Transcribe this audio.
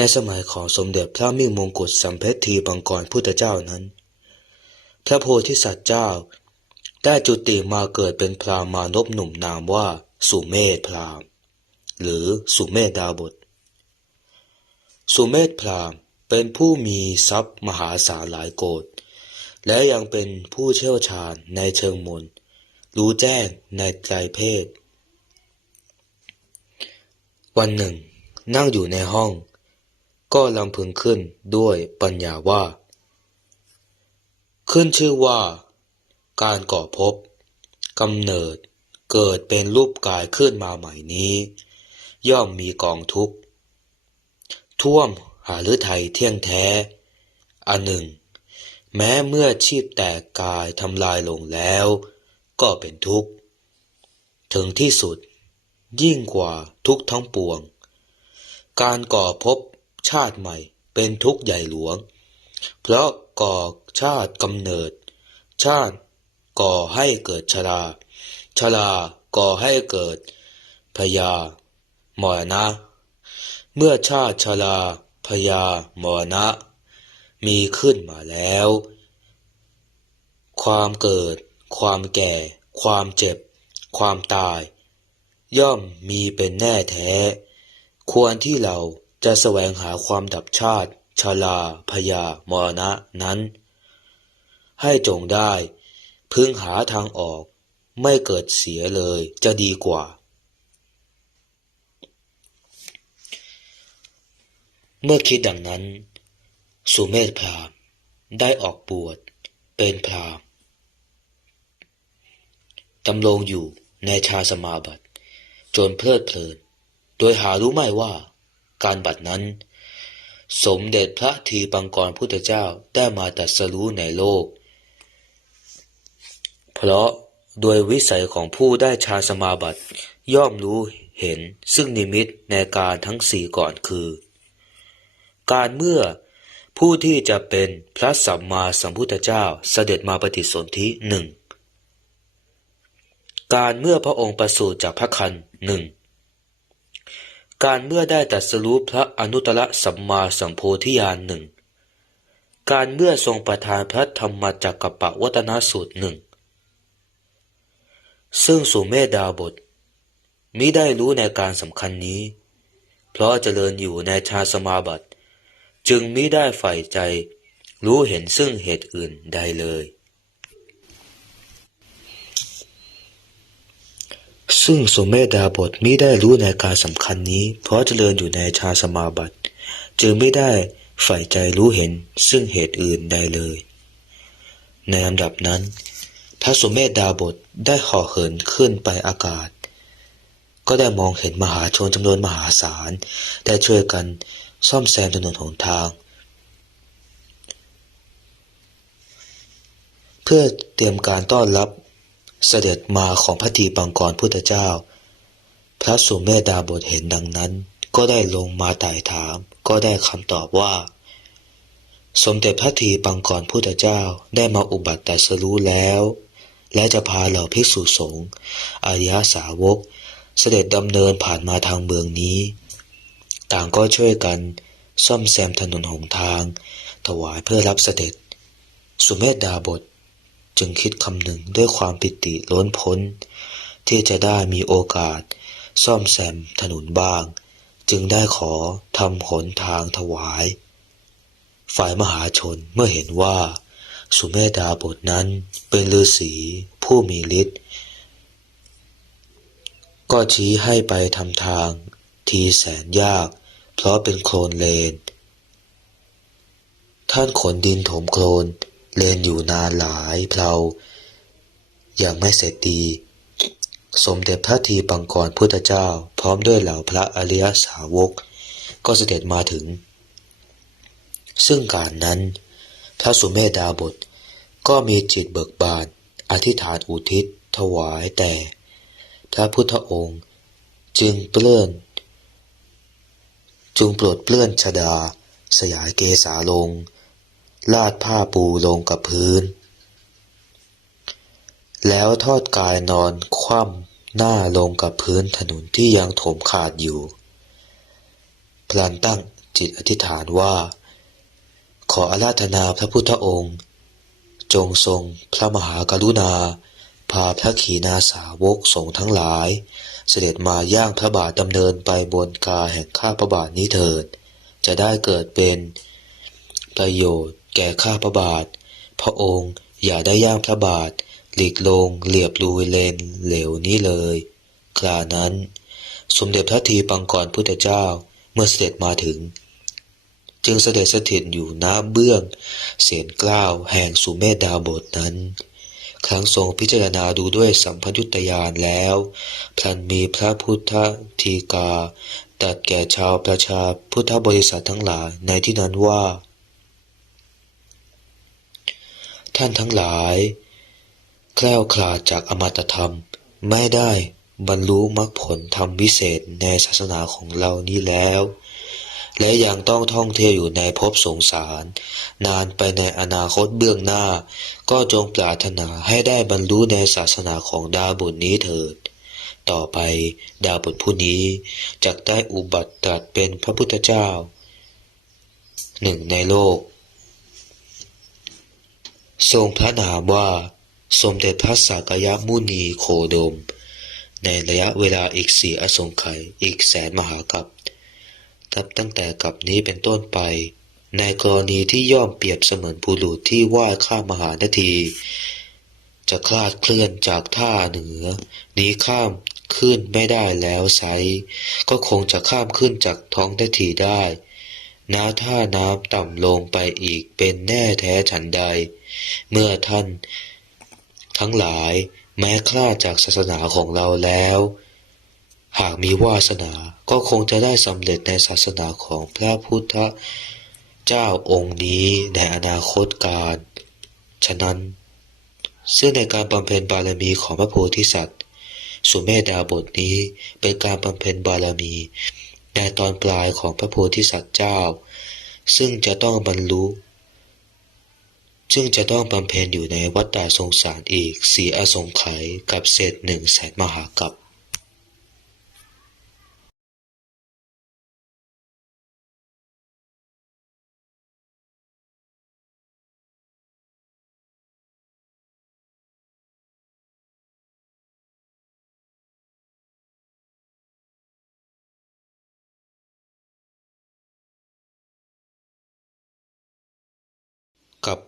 ในสมัยของสมเด็จพระมิ่งมงกุฎสัมเพชทีบังกรพุทธเจ้านั้น พระโพธิสัตว์เจ้า ได้จุติมาเกิดเป็นพราหมานพหนุ่มนามว่าสุเมธพราหมหรือสุเมธดาบท สุเมธพราหมเป็นผู้มีทรัพย์มหาศาลหลายโกฏและยังเป็นผู้เชี่ยวชาญในเชิงมนต์รู้แจ้งในใจเพศ วันหนึ่ง นั่งอยู่ในห้อง ก็ลำพึงขึ้นด้วยปัญญาว่า ขึ้นชื่อว่า การก่อภพกำเนิดเกิดเป็นรูปกายขึ้นมาใหม่นี้ ย่อมมีกองทุกข์ ท่วมหาฤทัยเที่ยงแท้ อันหนึ่ง แม้เมื่อชีพแตกกายทำลายลงแล้ว ก็เป็นทุกข์ ถึงที่สุดยิ่งกว่าทุกข์ทั้งปวง การก่อภพ ชาติใหม่ เป็นทุกข์ใหญ่หลวง เพราะก่อชาติกำเนิด ชาติก่อให้เกิดชรา ชราก่อให้เกิดพยามรณะ เมื่อชาติชราพยามรณะ มีขึ้นมาแล้ว ความเกิด ความแก่ ความเจ็บ ความตาย ย่อมมีเป็นแน่แท้ ควรที่เรา จะแสวงหาความดับชาติชราพยามรณะนั้น ให้จงได้ พึงหาทางออกไม่เกิดเสียเลยจะดีกว่า เมื่อคิดดังนั้น สุเมธพราหมณ์ได้ออกบวชเป็นพราหมณ์ดำรงอยู่ในชาสมาบัติ จนเพลิดเพลิน โดยหารู้ไม่ว่า การบัดนั้น สมเด็จพระทีปังกรพุทธเจ้าได้มาตรัสรู้ในโลก เพราะโดยวิสัยของผู้ได้ฌานสมาบัติย่อมรู้เห็นซึ่งนิมิตในการทั้งสี่ก่อนคือ การเมื่อผู้ที่จะเป็นพระสัมมาสัมพุทธเจ้าเสด็จมาปฏิสนธิหนึ่งการเมื่อพระองค์ประสูติจากพระคันหนึ่ง การเมื่อได้ตรัสรู้พระอนุตตรสัมมาสัมโพธิญาณหนึ่ง การเมื่อทรงประทานพระธรรมจักรปวัตนสูตรหนึ่ง ซึ่งสุเมธดาบทมิได้รู้ในการสำคัญนี้ เพราะเจริญอยู่ในชาสมาบัติ จึงมิได้ใฝ่ใจรู้เห็นซึ่งเหตุอื่นใดเลย ซึ่งสุเมธดาบทมิได้รู้ในการสำคัญนี้ เพราะเจริญอยู่ในชาสมาบัติ จึงไม่ได้ใฝ่ใจรู้เห็นซึ่งเหตุอื่นใดเลย ในลำดับนั้น พระสุเมธดาบทได้ห่อเหินขึ้นไปอากาศ ก็ได้มองเห็นมหาชนจำนวนมหาศาลได้ช่วยกันซ่อมแซมถนนหนทาง เพื่อเตรียมการต้อนรับ เสด็จมาของพระทีปังกรพุทธเจ้า พระสุเมธดาบทเห็นดังนั้น ก็ได้ลงมาไต่ถาม ก็ได้คำตอบว่า สมเด็จพระทีปังกรพุทธเจ้าได้มาอุบัติแตรัสรู้แล้ว และจะพาเหล่าภิกษุสงฆ์อริยสาวก เสด็จดำเนินผ่านมาทางเมืองนี้ ต่างก็ช่วยกันซ่อมแซมถนนหนทาง ถวายเพื่อรับเสด็จ สุเมธดาบท จึงคิดคำหนึ่งด้วยความปิติล้นพ้น ที่จะได้มีโอกาส ซ่อมแซมถนนบ้าง จึงได้ขอทำหนทางถวาย ฝ่ายมหาชนเมื่อเห็นว่า สุเมธดาบทนั้นเป็นฤาษีผู้มีฤทธิ์ก็ชี้ให้ไปทำทางทีแสนยาก เพราะเป็นโคลนเลน ท่านขนดินถมโคลน เลนอยู่นานหลายเพลายังไม่เสร็จดี สมเด็จพระทีปังกรพุทธเจ้า พร้อมด้วยเหล่าพระอริยสาวก ก็เสด็จมาถึง ซึ่งการนั้นพระสุเมธดาบทก็มีจิตเบิกบาน อธิษฐานอุทิศ ถวายแต่ พระพุทธองค์จึงเปลื้อนจึงโปรดเปลื้อนชดา สยายเกษาลง ลาดผ้าปูลงกับพื้น แล้วทอดกายนอนคว่ำหน้าลงกับพื้นถนนที่ยังถมขาดอยู่ พลันตั้งจิตอธิษฐานว่า ขออาราธนาพระพุทธองค์ จงทรงพระมหากรุณา พาพระขีณาสาวกสงฆ์ทั้งหลาย เสด็จมาย่างพระบาทดำเนินไปบนกาแห่งข้าพระบาทนี้เถิด จะได้เกิดเป็นประโยชน์ แก่ข้าพระบาท พระองค์อย่าได้ย่างพระบาท หลีกลงเหลียบลูเลนเหลวนี้เลยครานั้น สมเด็จพระทีปังกรพุทธเจ้าเมื่อเสด็จมาถึง จึงเสด็จสถิตอยู่ณเบื้องเสียนกล้าวแห่งสุเมธดาบทนั้น ครั้งทรงพิจารณาดูด้วยสัมพยุตยานแล้วพลันมีพระพุทธทีกาตัดแก่ชาวประชาพุทธบริษัททั้งหลายในที่นั้นว่า ท่านทั้งหลาย แคล้วคลาดจากอมตะธรรม ไม่ได้บรรลุมรรคผลธรรมวิเศษในศาสนาของเรานี้แล้ว และยังต้องท่องเที่ยวอยู่ในภพสงสาร นานไปในอนาคตเบื้องหน้า ก็จงปรารถนาให้ได้บรรลุในศาสนาของดาวบุญนี้เถิดต่อไปดาวบุญผู้นี้จะได้อุบัติตรัสเป็นพระพุทธเจ้า หนึ่งในโลก ทรงพระนามว่า สมเด็จพระสักยมุนีโคดม ในระยะเวลาอีกสี่อสงไขยอีกแสนมหากัปนับตั้งแต่กับนี้เป็นต้นไป ในกรณีที่ย่อมเปรียบเสมือนบุรุษที่ว่ายข้ามมหานาที จะคลาดเคลื่อนจากท่าเหนือ นี้ข้ามขึ้นไม่ได้แล้วไซก็คงจะข้ามขึ้นจากท้องนาทีได้ น้าท่าน้ำต่ำลงไปอีกเป็นแน่แท้ฉันใด เมื่อท่าน ทั้งหลายแม้คลาดจากศาสนาของเราแล้ว หากมีวาสนาก็คงจะได้สำเร็จในศาสนาของพระพุทธเจ้าองค์นี้ในอนาคตการ ฉะนั้นซึ่งในการบำเพ็ญบารมีของพระโพธิสัตว์ สุเมธดาบทนี้เป็นการบำเพ็ญบารมี ในตอนปลายของพระโพธิสัตว์เจ้า ซึ่งจะต้องบรรลุ ซึ่งจะต้องบำเพ็ญอยู่ในวัฏฏะสงสารอีกสี่อสงไขยกับเศษหนึ่งแสนมหากัป กับ